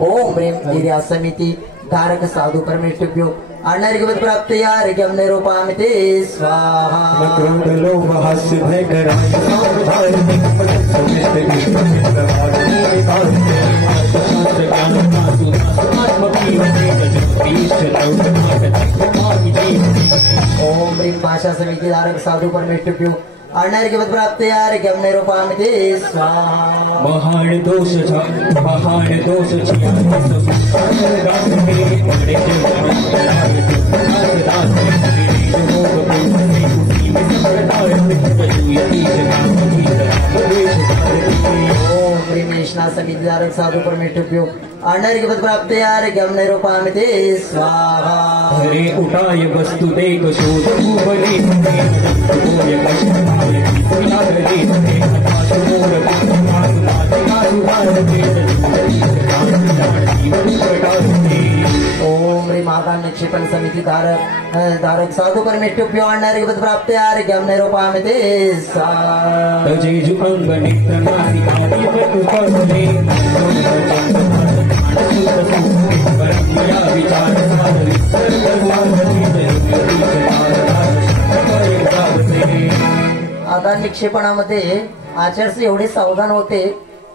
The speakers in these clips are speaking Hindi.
ओम ह्रीं गिर्या समिति धारक साधु परमेष्ठिभ्यो अनर्घ्यवत् प्राप्तया अर्घ्यं निरूपयामि स्वाहा। ओम ह्रीं भाषा समिति धारक साधु परमेष्ठिभ्यो अनर्घ्यवत् प्राप्तया अर्घ्यं निरूपयामि स्वाहा। महान दोष ओम ह्रीं मेषना समिति धारक साधु परमेष्ठिभ्यो अनर्घ्यवत् प्राप्तया अर्घ्यं निरूपयामि स्वाहा। हरे उठाय वस्तु देख शोध ओम ह्रीं महाकाल निक्षेपण समिति धारक साधु परमेष्ठिभ्यो अनर्घ्यवत् प्राप्तया अर्घ्यं निरूपयामि स्वाहा। तेजु अंग नेत्र नासिका आधार निक्षेपणामध्ये आचार्य एवढे सावधान होते।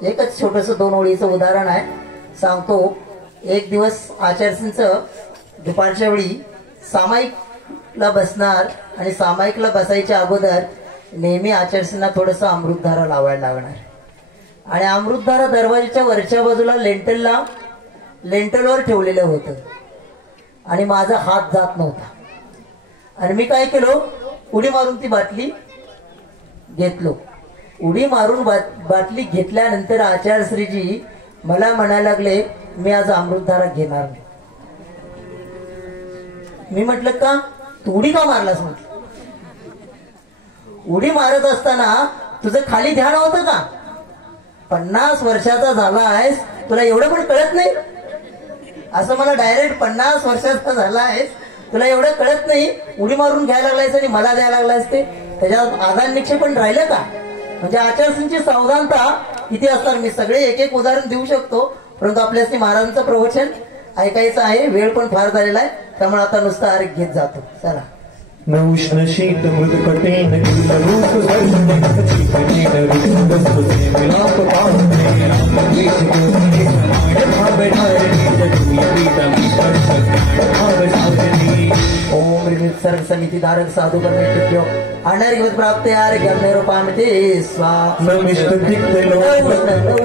एकच छोटस 2 ओळीचं उदाहरण आहे, सांगतो। एक दिवस आचार्यांचं दुपारच्या वेळी सामायिकला बसणार आणि सामायिकला बसायच्या अगोदर नेहमी आचार्यांना थोडंसं अमृतधारा लावायला लागणार आणि अमृतधारा दरवाजाच्या वरच्या बाजूला लेंटलवर ठेवलेलं होतं आणि माझा हात जात नव्हता आणि मी काय केलो, उडी मारून ती बाटली घेतलो। उडी मारून बाटली घेतल्यानंतर आचार्य श्रीजी मला म्हणायला लागले, मी आज अमृतधारा घेणार नाही। मी म्हटलं का, तू उडी का मारलास म्हटलं। उडी मारत असताना तुझं खाली ध्यान होतं का? 50 वर्षाचा झाला आहेस, तुला एवढं पण कळत नाही? असं मला डायरेक्ट 50 वर्षाचा झाला आहेस, तुला एवढं कळत नाही? उडी मारून घ्यायला लागलायस आणि मला द्यायला लागलायस ते, त्याच्यात आधार निक्षेपण राहिलं का? म्हणजे आचार्यांची सावधानता किती असणार। मी सगळे एक एक उदाहरण देऊ शकतो, परंतु आपल्याला महाराजांचं प्रवचन ऐकायचं आहे, वेळ पण फार झालेला आहे, त्यामुळे आता नुसतं आर्घ्य घेत जातो। चला। न उष्ण शीत मृद कठीण ओम ह्रीं सर्ग समिति धारक साधु परमेष्ठिभ्यो अनर्घ्यवत् प्राप्तया अर्घ्यं निरूपयामि स्वाहा।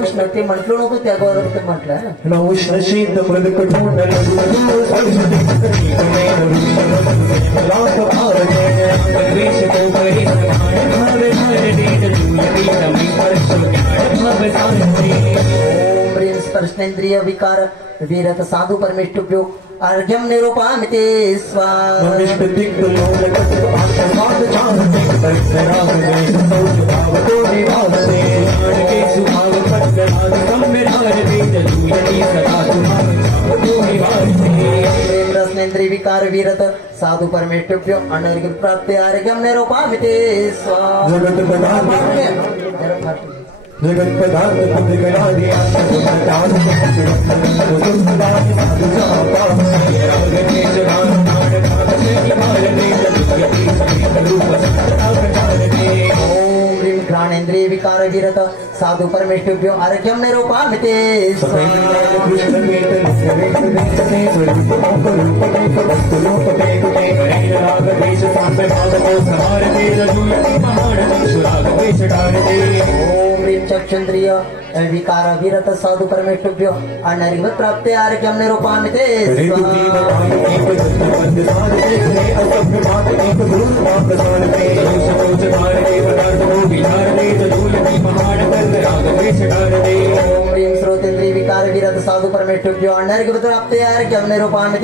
उष्ण ते म्हटलो नको, त्या अगोदर ते म्हटलं न उष्ण शीत मृद कठोर स्पर्शेन्द्रिय विकार वीरत साधु परमेष्ठिभ्यो अर्घ्यं निरूपयामि स्वाहा। स्पर्शेन्द्रिय विकार वीरत साधु परमेष्ठिभ्यो अनर्घ्यवत् प्राप्तया अर्घ्यं निरूपयामि स्वाहा। जगत पदार्थ घ्राणेन्द्रिय विकार विरत साधु परमेष्ठिभ्यो अर्घ्यं निरूपयामि चक्षुन्द्रिय विकार विरत साधु परमेष्ठिभ्यो अनर्घ्यवत् प्राप्तया अर्घ्यं निरूपयामि श्रोतेन्द्रिय विकार विरत साधु परमेष्ठिभ्यो अनर्घ्यवत् प्राप्तया अर्घ्यं निरूपयामि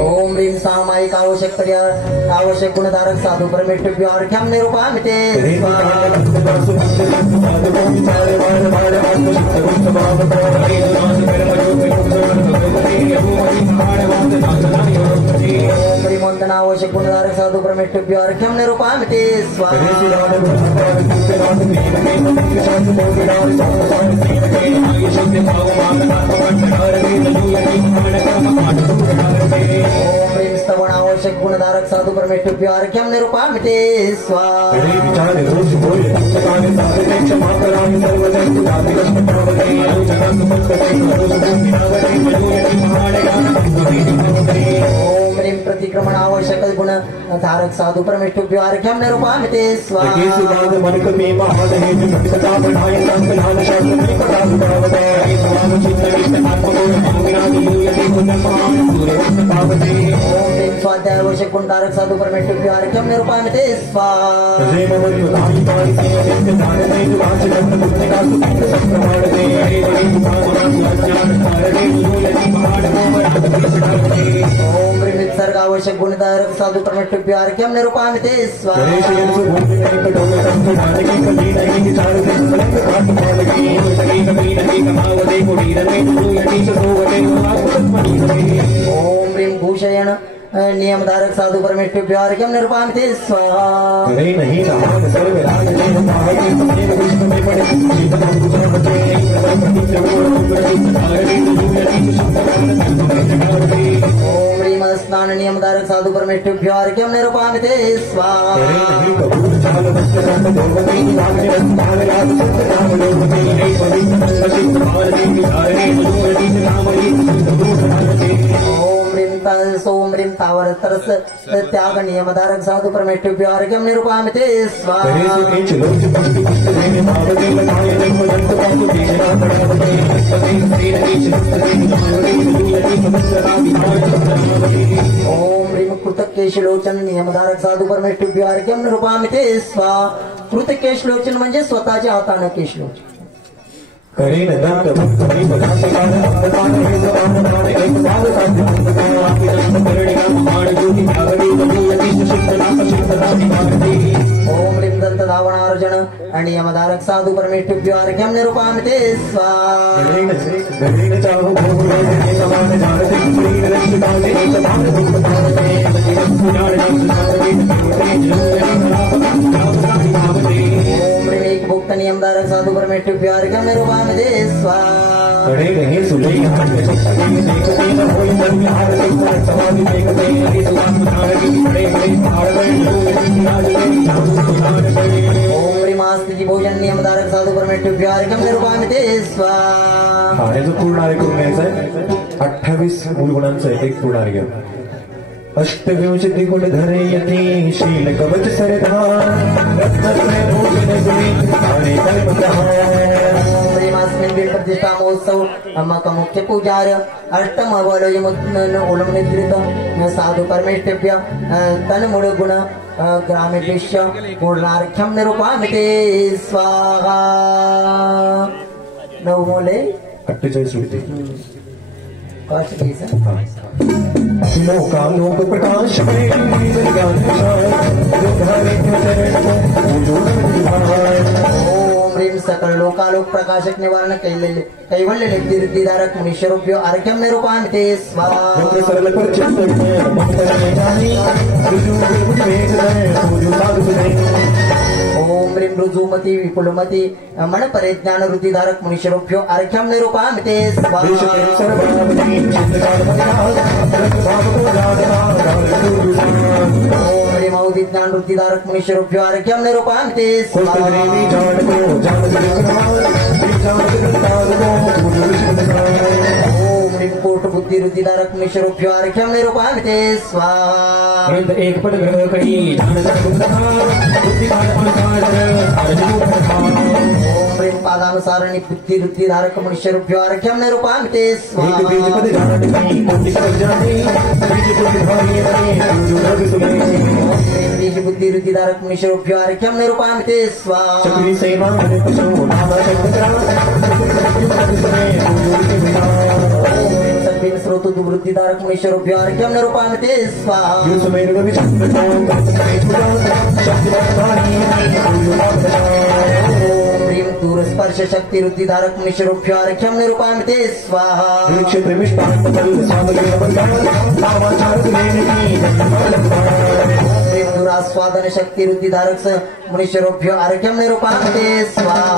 ओम ह्रीं सामायिक आवश्यक गुणधारक साधु परमेष्ठिभ्यो अर्घ्यं निरूपयामि वंदना आवश्यक गुणधारक साधु परमेष्ठभ्यो अर्घ्यं निरूपयामि स्वाहा ओम स्तवन आवश्यक गुणधारक साधु परमेष्ठभ्यो अर्घ्यं निरूपयामि स्वाहा ओम ह्रीं प्रतिक्रमण आवश्यक गुण धारक साधु परमेष्ठभ्यो अर्घ्यं निरूपयामि स्वाहा ओम ह्रीं स्वाध्याय आवश्यक गुण धारक साधु परमेष्ठभ्यो अर्घ्यं निरूपयामि स्वाहा ओम ह्रीं सर्ग आवश्यक गुणधारक साधु परमेष्ठभ्यो अर्घ्यं निरूपयामि स्वाहा ओम ह्रीं भूषयण नियमधारक साधु परमेष्ठभ्यो अर्घ्यं निरूपयामि स्वाहा ओम ह्रीं स्नान नियमधारक साधु परमेष्ठभ्यो अर्घ्यं निरूपयामि स्वाहा ओम ह्रीं सोम ह्रीं तावर तरस त्याग नियमधारक साधु परमेष्ठभ्यो अर्घ्यं निरूपयामि स्वाहा ओम ह्रीं कृतकेशलोचन नियमधारक साधु परमेष्ठभ्यो अर्घ्यं निरूपयामि स्वाहा कृतकेशलोचन म्हणजे स्वतःच्या हाताने केशलोचन ओम ह्रीं दत्त धावनार्जन नियमधारक साधु परमेष्ठभ्यो अर्घ्यं निरूपयामि स्वाहा ओम ह्रीं एक भुक्त नियमधारक साधु परमेष्ठभ्यो अर्घ्यं निरूपयामि स्वाहा ओम ह्रीं आस्तिकी भोजन नियमधारक साधु परमेष्ठभ्यो अर्घ्यं निरूपयामि स्वाहा खाण्याचं पूर्ण आर्घ्य करून घ्यायचं आहे 28 मूळ गुणांचं एक पूर्ण आर्घ्य अष्टविंशति गुण धरे यति शील कवच सरधार प्रेमास्मिन् वीर प्रतिष्ठा महोत्सव अम्मक मुख्य पूजार्य अष्टम ओलम निद्रित साधु परमेष्ठभ्य तन्मूल गुण ग्रामेभ्यश्च पूर्णार्घ्यं निरूपयामि स्वाहा नवमूले 48 होते लोक प्रकाश ओम ह्रीं सकल लोकालोक प्रकाशक निवारण कैवल्य कीर्तिधारक मुनीश्वरूभ्यो अर्घ्यं निरूपयामि स्वाहा ओम ह्रीं ऋजुमती विपुलमती मन परिज्ञान वृद्धिधारक मुनीश्वरूभ्यो अर्घ्यं निरूपयामि स्वाहा ओम ह्रीं औदिज्ञान वृद्धिधारक मुनीश्वरूभ्यो अर्घ्यं निरूपयामि स्वाहा ओम ह्रीं कोट बुद्धि वृद्धिधारक मुनीश्वरूभ्यो अर्घ्यं निरूपयामि स्वाहा एक पद ग्रह कही ओम ह्रीं पादानुसारणी बुद्धि वृद्धिधारक मुनीश्वरूभ्यो अर्घ्यं निरूपयामि स्वाहा बीज बुद्धि वृद्धिधारक मुनीश्वरूभ्यो अर्घ्यं निरूपयामि स्वाहा स्रोत वृद्धिधारक मुनीश्वरूभ्यो अर्घ्यं निरूपयामि स्वाहा ओम ह्रीं दूरस्पर्श शक्ति रुद्धिधारक निशरुभ्यो अर्घ्यं निरूपयामि स्वाहा ह्रीं दूरास्वादन शक्ति रुद्धिधारक मुनिशरुभ्यो अर्घ्यं निरूपयामि स्वाहा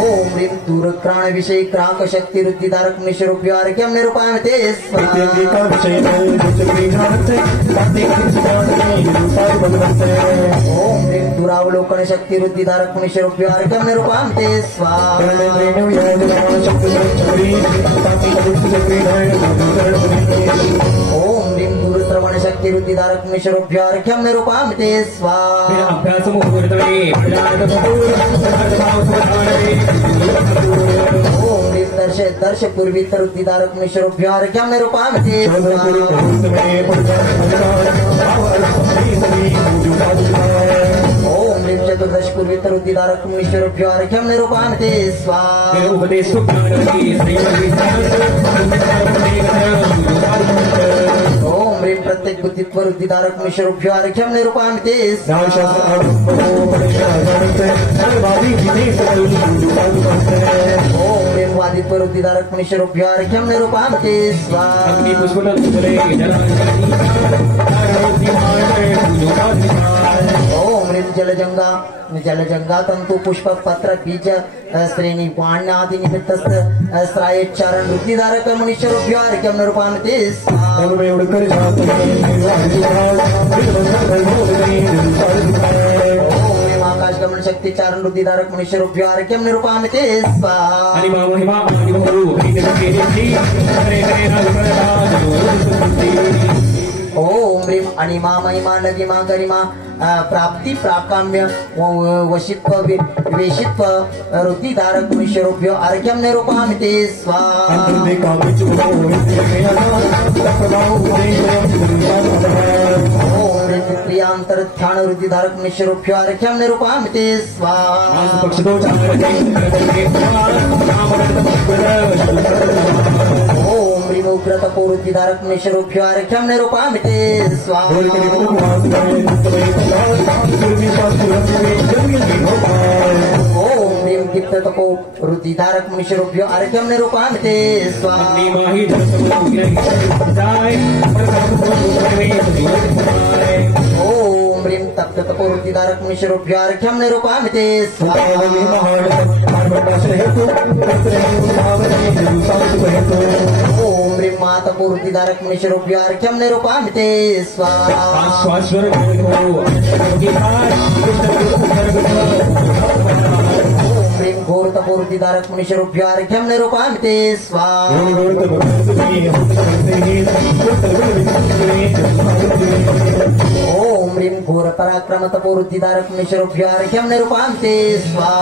ओम ह्रीं दूरक्राण विषय क्राक शक्ति रुद्धिधारक निशरुभ्यो अर्घ्यं निरूपयामि स्वाहा ओम ह्रीं दुरावलोकन शक्ति रुद्धिधारक निशरुभ्यो अर्घ्यं निरूपयामि स्वाहा ओम ह्रीं दूरश्रवण शक्ति रुद्धिधारक निशरुभ्यो अर्घ्यं निरूपयामि स्वाहा ओम ह्रीं दर्श पूर्वित रुद्धिधारक निशरुभ्यो अर्घ्यं निरूपयामि ओम ह्रीं चतुर्दश पूर्वित रुद्धिधारक निशरुभ्यो अर्घ्यं निरूपयामि स्वाहा ओम ह्रीं प्रत्येक बुद्धित्व रुद्धिधारक निशरुभ्यो अर्घ्यं निरूपयामि ओम ह्रीं वादित्व रुद्धिधारक निशरुभ्यो अर्घ्यं निरूपयामि स्वाहा ओम ह्रीं जलजंगा तंतु पुष्प पत्र बीज श्रेणी वाण्यादि निमित्त स्त्रायोच्चारण रुद्धिधारक मुनिशरुभ्यो अर्घ्यं निरूपयामि स्वाहा ओम ह्रीं आकाशगमन शक्ति चारण रुद्धिधारक मुनिशरुभ्यो अर्घ्यं निरूपयामि स्वाहा ओम ह्रीं अणिमा महिमा लघिमा गरिमा प्राप्ति प्राकाम्य वशित्व वेशित्व रुद्धिधारक मुनिशरुभ्यो अर्घ्यं निरूपयामि स्वाहा ओम ह्रीं क्रियांतर ध्यान रुद्धिधारक मुनिशरुभ्यो अर्घ्यं निरूपयामि स्वाहा ओम ह्रीं उग्र तपो रुद्धिधारक मुनिशरुभ्यो अर्घ्यं निरूपयामि स्वाहा ओम ह्रीं दीप्त तपो रुद्धिधारक मुनिशरुभ्यो अर्घ्यं निरूपयामि स्वाहा ओम ह्रीं तप्त तपो रुद्धिधारक मुनिशरुभ्यो अर्घ्यं निरूपयामि स्वाहा ओम ह्रीं मातपो रुद्धिधारक मुनिशरुभ्यो अर्घ्यं निरूपयामि स्वाहा ओम ह्रीं घोरतपो रुद्धिधारक मुनिशरुभ्यो अर्घ्यं निरूपयामि स्वाहा ओम ह्रीं घोर पराक्रम तपो रुद्धिधारक मुनिशरुभ्यो अर्घ्यं निरूपयामि स्वाहा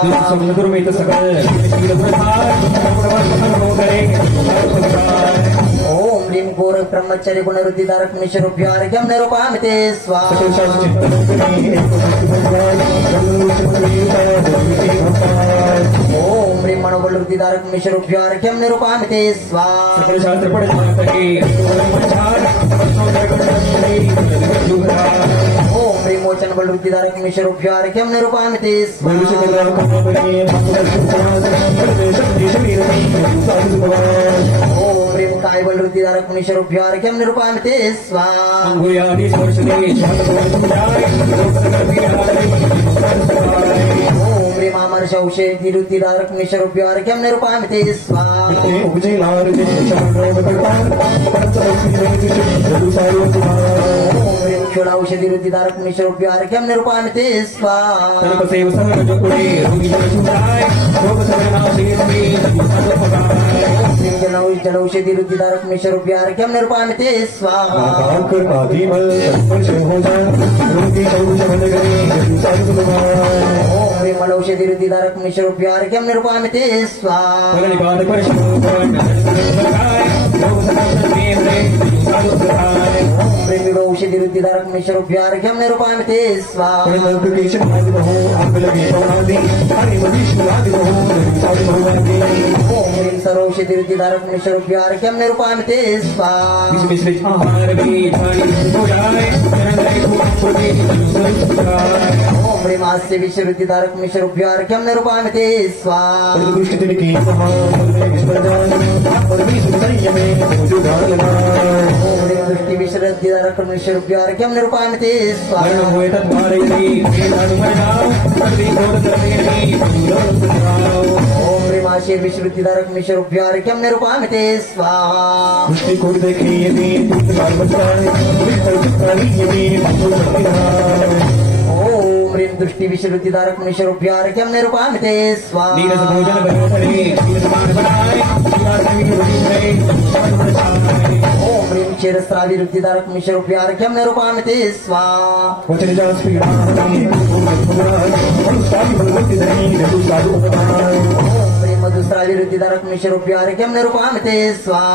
ओम ह्रीं घोर ब्रह्मचर्य गुण रुद्धिधारक मुनिशरुभ्यो अर्घ्यं निरूपयामि स्वाहा ओम ह्रीं मनोबल रुद्धिधारक मुनिशरुभ्यो अर्घ्यं निरूपयामि स्वाहा ओम ह्रीं मोचन बल रुद्धिधारक मुनिशरुभ्यो अर्घ्यं निरूपयामि ओम ह्रीं काय बल रुद्धिधारक मुनिशरुभ्यो अर्घ्यं निरूपयामि स्वाहा ओम ह्रीं मामर्ष औषधि रुद्धिधारक मुनिशरुभ्यो अर्घ्यं निरूपयामि स्वाहा ओम ह्रीं क्षुरौषधि रुद्धिधारक मुनिशरुभ्यो अर्घ्यं निरूपयामि स्वाहा जलौषधि रुद्धिधारक मुनिशरुभ्यो अर्घ्यं निरूपयामि स्वाहा ओम ह्रीं मलौषधि रुद्धिधारक मुनिशरुभ्यो अर्घ्यं निरूपयामि स्वाहा ओम ह्रीं औषधि रुद्धिधारक मुनिशरुभ्यो अर्घ्यं निरूपयामि स्वाहा ओम ह्रीं सर्वौषधिरुद्धिधारक मुनिशरूभ्यार्घ्यं निरूपयामि स्वाहा ओम ह्रीं आस्य विषरुद्धिधारक मुनिशरूभ्यार्घ्यं निरूपयामि स्वाहा ओम ह्रीं दृष्टि विषरुद्धिधारक मुनिशरूभ्यार्घ्यं निरूपयामि स्वाहा ओम ह्रीं आस्य विषरुद्धिधारक मुनिशरूभ्यार्घ्यं निरूपयामि स्वाहा ओम ह्रीं दृष्टि विषरुद्धिधारक मुनिशरूभ्यार्घ्यं निरूपयामि स्वाहा ओम ह्रीं क्षीरस्राविरुद्धिधारक मुनिशरूभ्यार्घ्यं निरूपयामि स्वाहा ओम ह्रीं मधुस्राविरुद्धिधारक मुनिशरूभ्यार्घ्यं निरूपयामि स्वाहा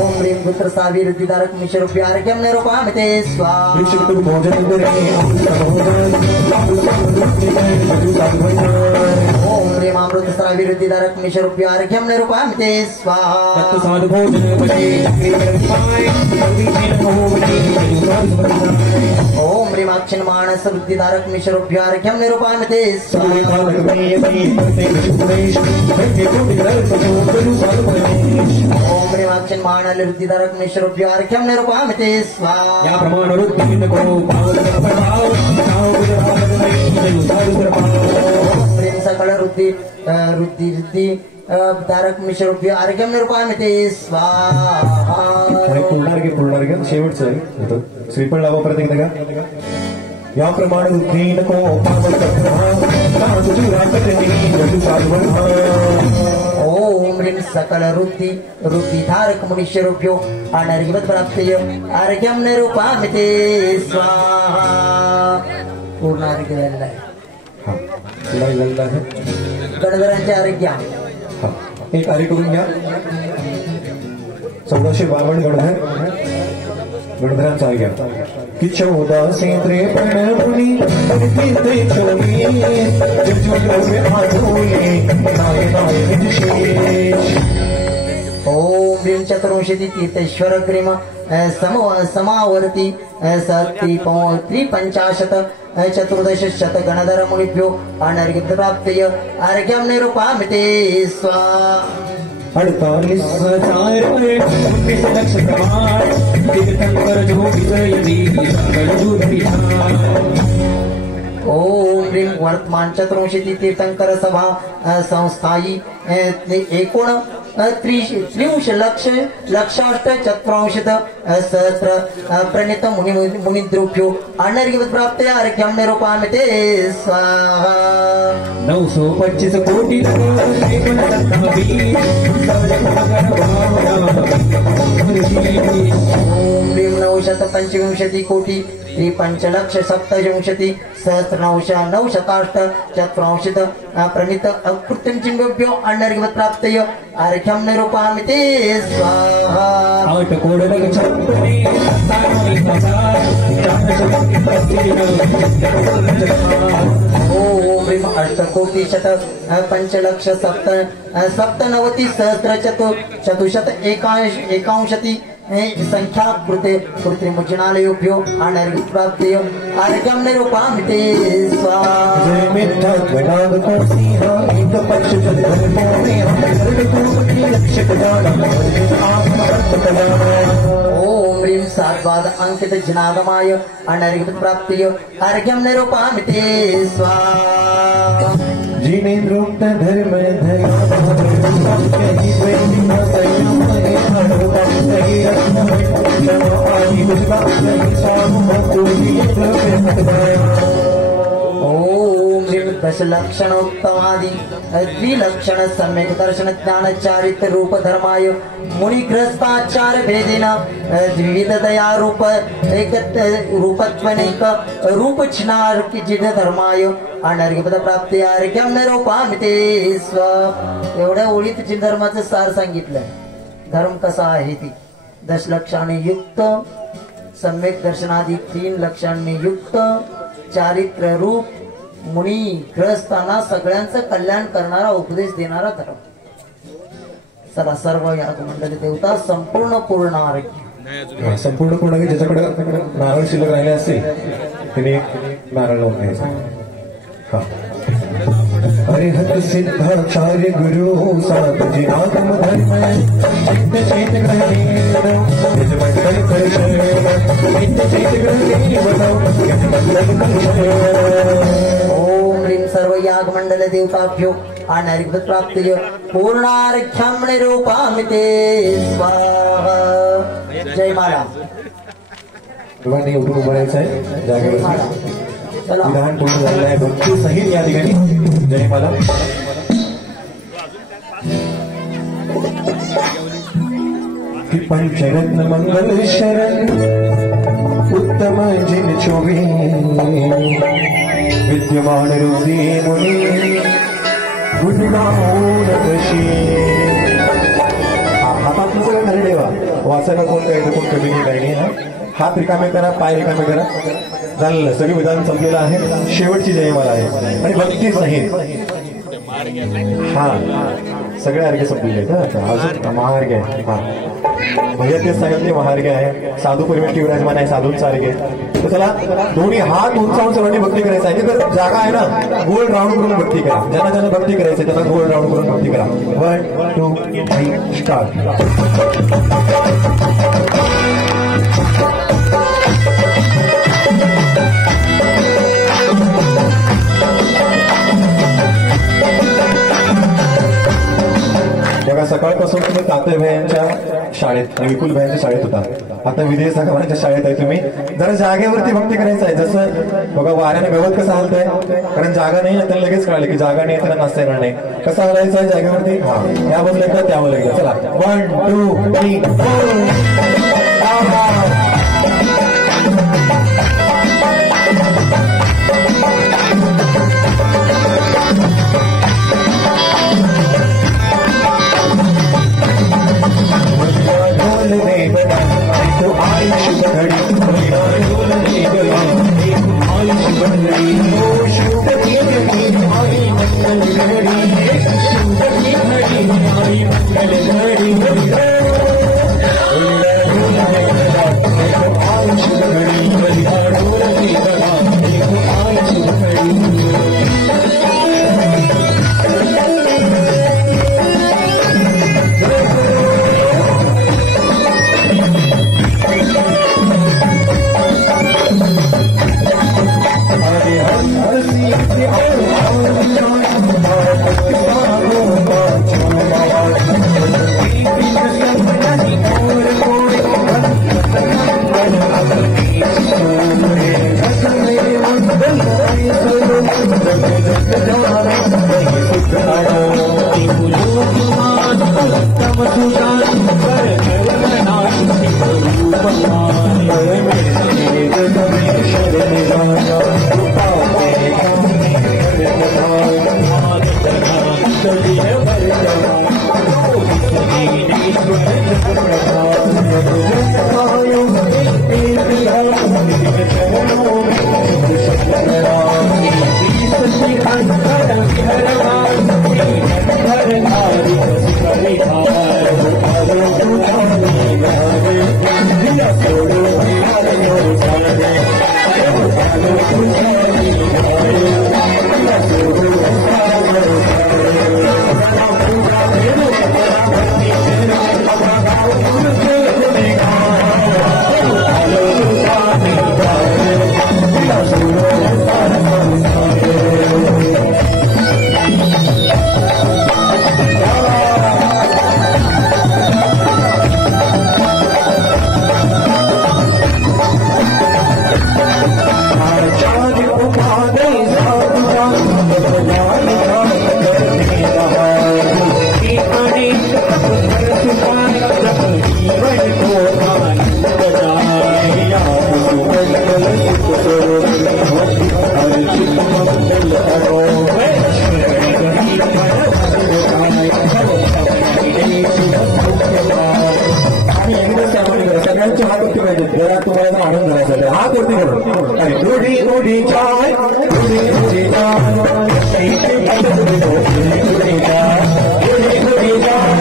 ओम ह्रीं पुत्रस्राविरुद्धिधारक मुनिशरूभ्यार्घ्यं निरूपयामि स्वाहा ओम ह्रीं अमृतस्राविरुद्धिधारक मुनिशरूभ्यार्घ्यं निरूपयामि स्वाहा ओम ह्रीं अक्षिणमानसवृद्धिधारक मुनिशरूभ्यार्घ्यं निरूपयामि स्वाहा ओम ह्रीं अक्षिणमानलवृद्धिधारक मुनिशरूभ्यार्घ्यं निरूपयामि स्वाहा ओम ह्रीं सकल रुद्धि धारक मुनिशरूभ्यार्घ्यं निरूपयामि स्वाहा शेवटचं श्रीफळ लावापर्यंत एकदा का याप्रमाणे वृद्धी नको ओम ह्रीं सकल रुद्धिधारक मुनिशरूभ्यो अनर्घ्यवत् प्राप्तय अर्घ्यं निरूपयामि स्वाहा पूर्ण अर्घ्य झालेलं आहे. गणधरांचे अर्घ्य एक आरी करून घ्या 1452 गणधरांचा अर्घ्य की 14 सेंद्रे प्रणपुनी तीर्थे चोवी ओम ह्रीं चतुर्विंशति तीर्थेश्वर ग्रीम समावर्ती त्रिपंचाशत चतुर्दश शत गणधर मुनिभ्यो अनर्घ्य प्राप्तय अर्घ्यं निरूपयामि स्वाहा 48,000 ओम ह्रीं वर्तमान चतुर्विंशति तीर्थंकर सभा संस्थायी एकूण 63,00,000 सहस्र प्रणीत मुनिद्रुभ्यो अनर्घ्यवत् प्राप्तय अर्घ्यं निरूपयामि स्वाहा 925 कोटी ओम ह्रीं 925 कोटी 3,05,70,000 सहस्र 9,908 प्रणीत अकृत्रिम चिन्हभ्यो अनर्घ्यवत् प्राप्तय अर्घ्यं निरूपयामि स्वाहा ओम ह्रीं 8,00,00,000 5,00,000 सहस्र चतुशत एकांशति संख्या कृते कृत्रिमुजनालयोभ्यो अनर्घ्य प्राप्तय अर्घ्यं निरूपयामि स्वाहा ओम ह्रीं सात्वाद अंकित जनागमाय अनर्घ्य प्राप्तय अर्घ्यं निरूपयामि स्वाहा जिनेन्द्रोक्त धर्म ओम ह्रीं दशलक्षणोत्तमादि द्विलक्षण सम्यक दर्शन ज्ञान चारित्र रूप धर्माय मुनिग्रस्ताचार भेदेन द्विविधतया रूप रूपत्वनेक रूप छिन्नार्कित धर्माय अनर्घ्यपद प्राप्ती अर्घ्यं निरूपयामि स्वाहा. एवढ्या ओळीत जिन धर्माचं सार सांगितलंय. धर्म कसा आहे ती 10 लक्षांनी युक्त, सम्यक दर्शनादी 3 लक्षांनी युक्त, चारित्र्य रूप मुनी ग्रस्तांना सगळ्यांचं कल्याण करणारा उपदेश देणारा धर्म. चला सर्व याग मंडळी देवता संपूर्ण पूर्ण आरोग्य संपूर्ण पूर्ण ज्याच्याकडे नारळ शिल्लक राहिले असेल तिने नारळ लावून घ्यायचं. हा हरिहत सिद्धाचार्य गुरु सातजी आत्म धर्म नित्य चैत ओम ह्रीं सर्व याग मंडल देवताभ्यो अनर्घ प्राप्तिय पूर्णार्घ्यं निरूपामिते स्वाहा. जय माला. दोघांनी उठून उभं राहायचं आहे जागेवर. विधान पूर्ण झालेलं आहे भक्ती सहित या ठिकाणी. जय मला. पंचरत्न मंगल शरण उत्तम जिन चोवी विद्यमान रुदी मुनी गुणगाऊन कशी. हातातलं सगळं घरी ठेवा. वाचायला कोण काय कोण कमी नाही काही नाही. हात रिकामे करा, पाय रिकामे करा. झालं सगळं विधान संपलेलं आहे. शेवटची जयमाला आहे आणि भक्ती सहित. हा सगळे अर्घ्य संपलेले आहेत. अजून महार्घ्य आहे. हा भैया तेच सांगितले महार्घ्य आहे. साधू परिवेष्टी विराजमान आहे. साधूंचा अर्घ्य. तर त्याला दोन्ही हात उंचावून सर्वांनी भक्ती करायचं आहे. तर जागा आहे ना गोल राऊंड करून भक्ती करा. ज्यांना ज्यांना भक्ती करायचं त्यांना गोल राऊंड करून भक्ती करा. 1 2 3 स्टार्ट. बघा सकाळपासून तुम्ही ताते भयांच्या शाळेत विपुल भयांच्या शाळेत होता. आता विजय साहेबांच्या शाळेत आहे. तुम्ही जरा जागेवरती भक्ती करायचं आहे. जसं बघा वाऱ्याने गवत कसं हलतंय कारण जागा नाही. त्यांना लगेच कळालं की जागा नाही त्यांना नाचता येणार नाही. कसं हलायचं आहे जागेवरती. हा या बदल एकदा त्यावर एकदा. चला 1 2 3 सगळ्यांचे हात होते पाहिजे. जरा तुम्हाला आनंद झाला. हात वरती करून आणि गोडी गोडी चाय गोडी गोडी चाय गोडी गोडी चाय गोडी गोडी चाय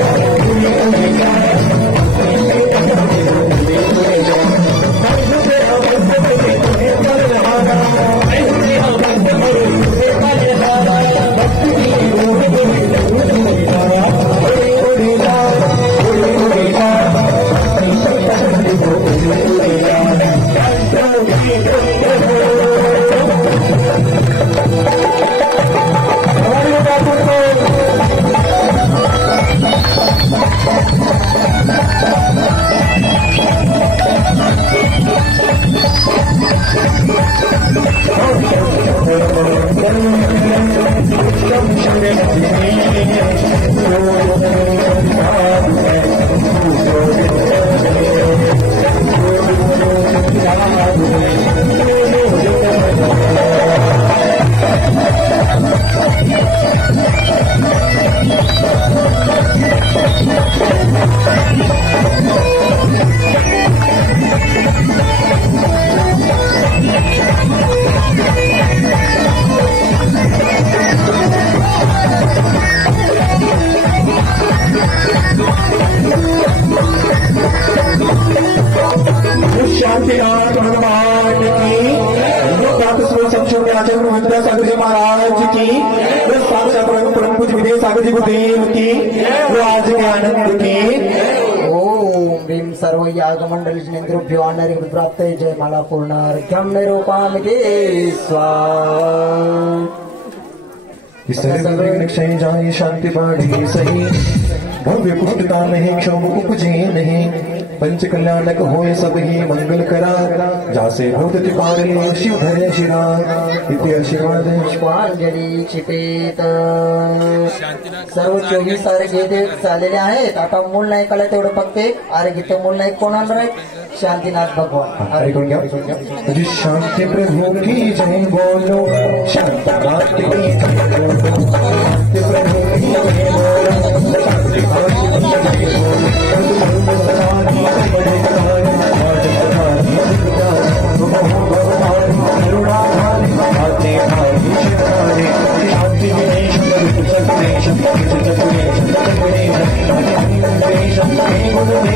शांतिनाथ हनुमान की, आचार्य विद्यासागर जी महाराज की, परम पूज्य विद्यासागर जी गुरुदेव की, आज के आनंद की। ओम भीम सर्व याग मंडल जिनेंद्रभ्यो आनर्घ प्राप्त जय माला पूर्ण अर्घ्यम निरूपामिते स्वाहा। क्षय जाए शांति बाढ़ी सही, भव्य पुष्टता नहीं क्षोभ उपजे नहीं, पंच कल्याणक होय सब ही मंगल करा, जासे भूत पारले शिव धरे शिरा, इति आशीर्वाद पुष्पांजली क्षिपेत। सर्व 24 अर्घ्य झालेले आहेत। आता मूल नाही कळलं तेवढं फक्त अर्घ्य मूल नाही कोण आणणार आहे? शांतीनाथ भगवान। ऐकून घ्या, जी शांती प्रभु की जय बोलो, शांतीनाथ की जय बोलो, शांती प्रभु की जय बोलो,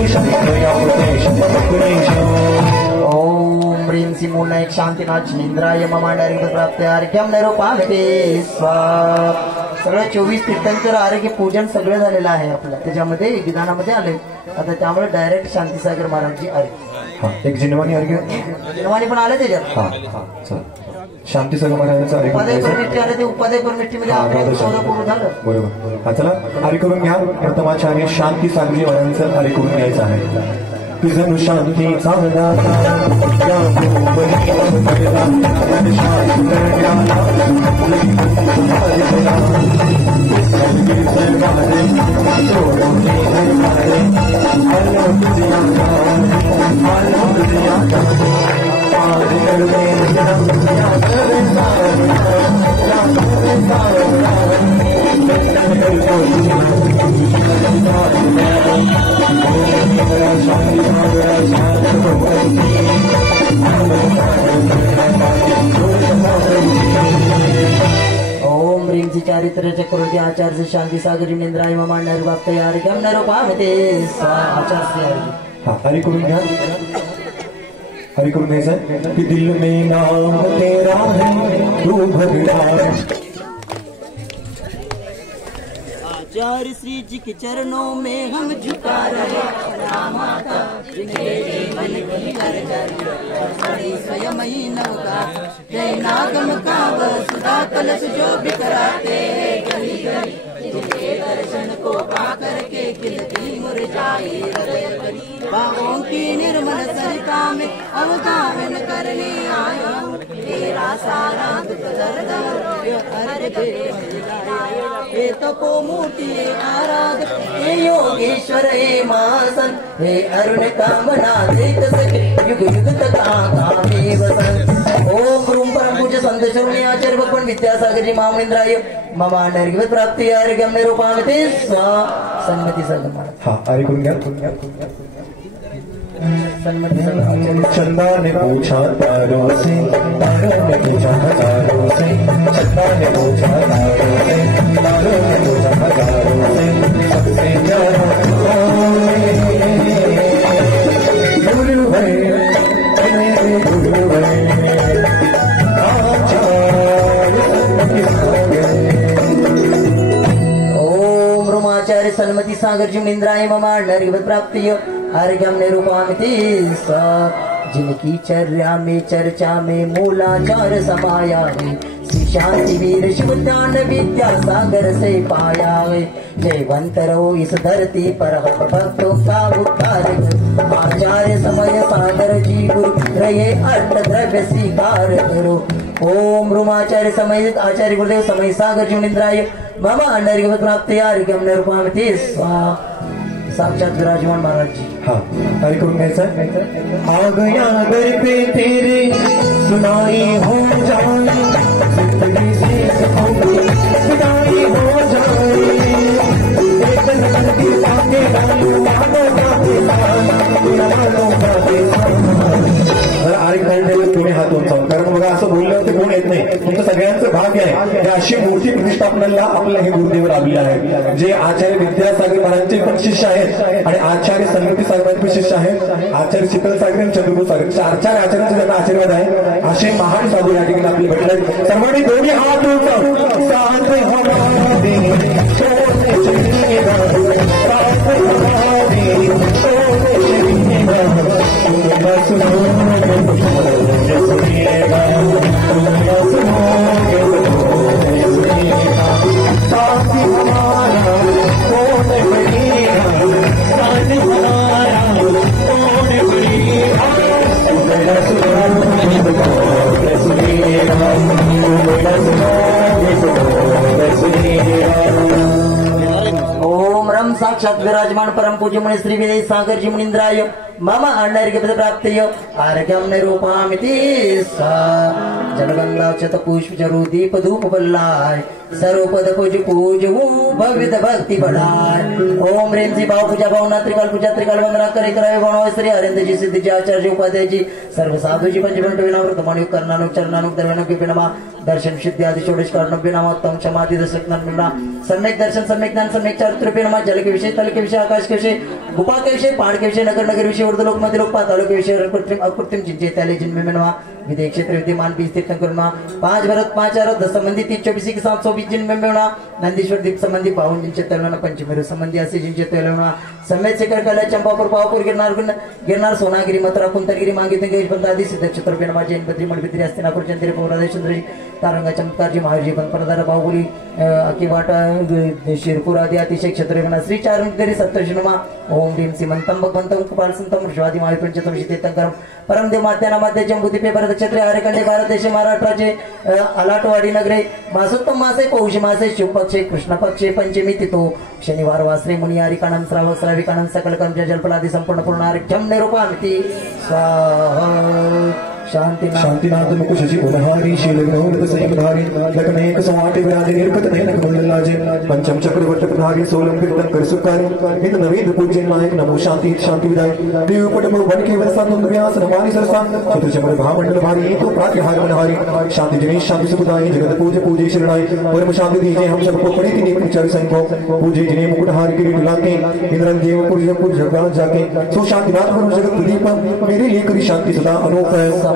शांती ओम ह्रीं सिमूल नायक शांतीनाथ जिनेंद्राय मम डायरेक्ट प्राप्त अर्घ्यम निरूपामिते स्वाहा। सगळं 24 तीर्थंकर आरोग्य पूजन सगळं झालेलं आहे आपलं, त्याच्यामध्ये विधानामध्ये आले। आता त्यामुळे डायरेक्ट शांतीसागर महाराजजी आले। एक जिनवानी अर्घ्य, जिनवानी पण आले त्याच्यात। शांतीसागर महाराजांचा उपाध्याय परमिष्ठी आले, ते उपाध्याय परमिष्ठीमध्ये आपलं पूर्ण झालं। बरोबर। चला आर्य करून घ्या। प्रथमाचार्य शांतीसागरजी महाराजांचं आर्य करून घ्यायचं आहे। तुझं शांतीचा ओम ह्रीं चारित्र चक्रवर्ती आचार्य शांतीसागर जिनेंद्राय मम डायरेक्ट अर्घ्यम निरूपामिते स्वाहा। आचार्य हरि करून घ्या। हरि करून घ्यायचं कि दिल में नाम तेरा है तू भगवान। आचार्य श्री जी के चरणों में हम झुका रहे, माता जिनके जीवन की स्वयं ही नवका, जय नागम का सुधा कलश जो बिखराते गली गली, जिनके दर्शन को पाकर के खिलती मुरझाई हृदय कली, बाहों की निर्मल सरिता में अवगाहन करने आया, तेरा सारा दुख दर्द हे तपो मूर्ति आराध, हे योगेश्वर हे मासन, हे अरुण कामना देत सके युग युग कामे वसन। ओम रूम परम पूज्य संत चरणी आचार्य भगवान विद्यासागर जी महामंद्राय मम निर्गत प्राप्ति अर्घ्यम निरूपामिते स्वाहा। सन्मति सगम। हाँ आर्य करून घ्या। चंदा ने पूछा तारों से, तारों ने पूछा हजारों से, चंदा ने पूछा तारों से, तारों ने पूछा हजारों से, सबसे ज्यादा गुरु है मेरे गुरु है ओम रोमाचार्य सन्मति सागर जिनेन्द्राय मम नरिवत प्राप्ति आर्घ्यम निरूपामिति स जिनकी चर्या में चर्चा में मूलाचार समाया है, श्री शांति वीर शिव ज्ञान विद्या सागर से पाया है। जयवंत रहो इस धरती पर भक्तों का उद्धार, आचार्य समय सागर जी गुरु रहे अष्ट द्रव्य स्वीकार करो। ओम रोमाचार्य समय आचार्य गुरुदेव समय सागर जिनेन्द्राय मम नरिवत प्राप्ति आर्घ्यम निरूपामिति स्वाहा। साक्षात विराजमान महाराज जी। हाँ, हरि करुण कैसा आ गया घर पे तेरे सुनाई हो जाए, जिंदगी से सुनाई हो जाए, एक नजर की बातें डालूं तुम्ही हात उंचावून, कारण बघा असं बोलल्यावर ते कोण येत नाही, तुमचं सगळ्यांचं भाग्य आहे। हे अशी मोठी प्रतिष्ठापनाला आपलं हे गुरुदेव लाभले आहे, जे आचार्य विद्यासागर महाराजांचे पण शिष्य आहेत आणि आचार्य सन्मती सागरांचे पण शिष्य आहेत, आचार्य शीतल सागर आणि चंद्रपूर सागर, चार आचार्यांचे त्यांना आशीर्वाद आहे। असे महान साधू या ठिकाणी आपले भेटले। सर्वांनी दोन्ही हात उंचावून ओम रम साक्षात विराजमान परम पूज्य मुनि श्री विजय सागर जी मुनीन्द्राय मम अर्घ्य प्राप्ति आर्घ्यम निरूपामिति सा। जलगंगा चत पुष्प जरु दीप धूप बल्लाय, सर्वपद पूज पूज भव्य भक्ति बढ़ाय। ओम रेम जी भाव पूजा भावना त्रिकाल पूजा त्रिकाल वंदना करे कराए गणो श्री हरेंद्र जी सिद्ध जी आचार्य उपाध्याय जी सर्व साधु जी पंचमंड विनामृत मणि कर्णानुक चरणानुक दर्वनुक विपिनमा दर्शन सिद्धि आदि षोडश कारणों नामोत्तम क्षमादि दशक मिलना सम्यक दर्शन सम्यक ज्ञान सम्यक चारित्र्य नमा जल के विषय तल के विषय आकाश के विषय गुफा के विषय पहाड़ के विषय नगर नगर विषय उर्दलोक मध्य लोक पातालोक के विषय कृत्रिम अकृत्रिम जिनचे त्याले जिनमें मनवा विदेश क्षेत्र विद्यमान 20 तीर्थंकरमा 5 भरत 5 अरब 10 संबंधी 324 के 720 जिनमें मिलना नंदीश्वर दीप संबंधी 52 जिनचे तलवना पंचमेरु संबंधी 80 जिनचे तलवना समेत शेखर कला चंपापुर पावापुर गिरनार सोनागिरी मथुरा कुंतलगिरी मांगी तंगेश बंदादी सिद्ध छत्रपति जैन बद्री मणिपुत्री हस्तिनापुर चंद्री पौरादेश्वरी तारंगा चमत्कार जी महावीर जी बनपरदार बाहुबली अकिवाटा शिरपूर आदि अतिशय क्षेत्र श्री चारुगरी सप्तशनुमा ओम ह्रीम सीमंतम भगवंतम कपाल संतम ऋषवादी महावीर पंचतम शीतीर्थंकरम परम देव मात्याना माध्य जम्बूद्वीपे भरत क्षेत्रे आर्यखंडे भारत देशे महाराष्ट्राचे अलाटवाडी नगरे मासोत्तम मासे पौष मासे शुभ पक्षे कृष्ण पक्षे पंचमी तिथो शनिवार वासरे मुनियारिकाणं श्रावक श्राविकाणं सकल कर्म जलफलादि संपूर्ण पूर्णार्घ्यम निरूपामिति स्वाहा। शांतिनाथ मुकुश शशि पुनहारी शील विनोद संयमधारी लखनेक समाटे विराजे निर्पत नयन कुंडलाजे पंचम चक्रवर्त प्रधारी सोलम कीर्तन कर सुखारी हित नवेद पूज्य नायक नमो शांति शांति विदाय देव पटम वन के वर्षा तुम व्यास नमानि सरसा छत्र चमर भामंडल भारी तो प्रातिहार मनहारी शांति जनेश शांति सुखदाई जगत पूज पूजे शरणाई परम शांति दीजिए हम सबको पढ़े तीन विचार संभव पूजे जिन्हें मुकुटहारी किरीट लाके इंद्रन देव पुर जगत जाके सो शांतिनाथ परम जगत प्रदीप मेरे लिए करी शांति सदा अनोख है।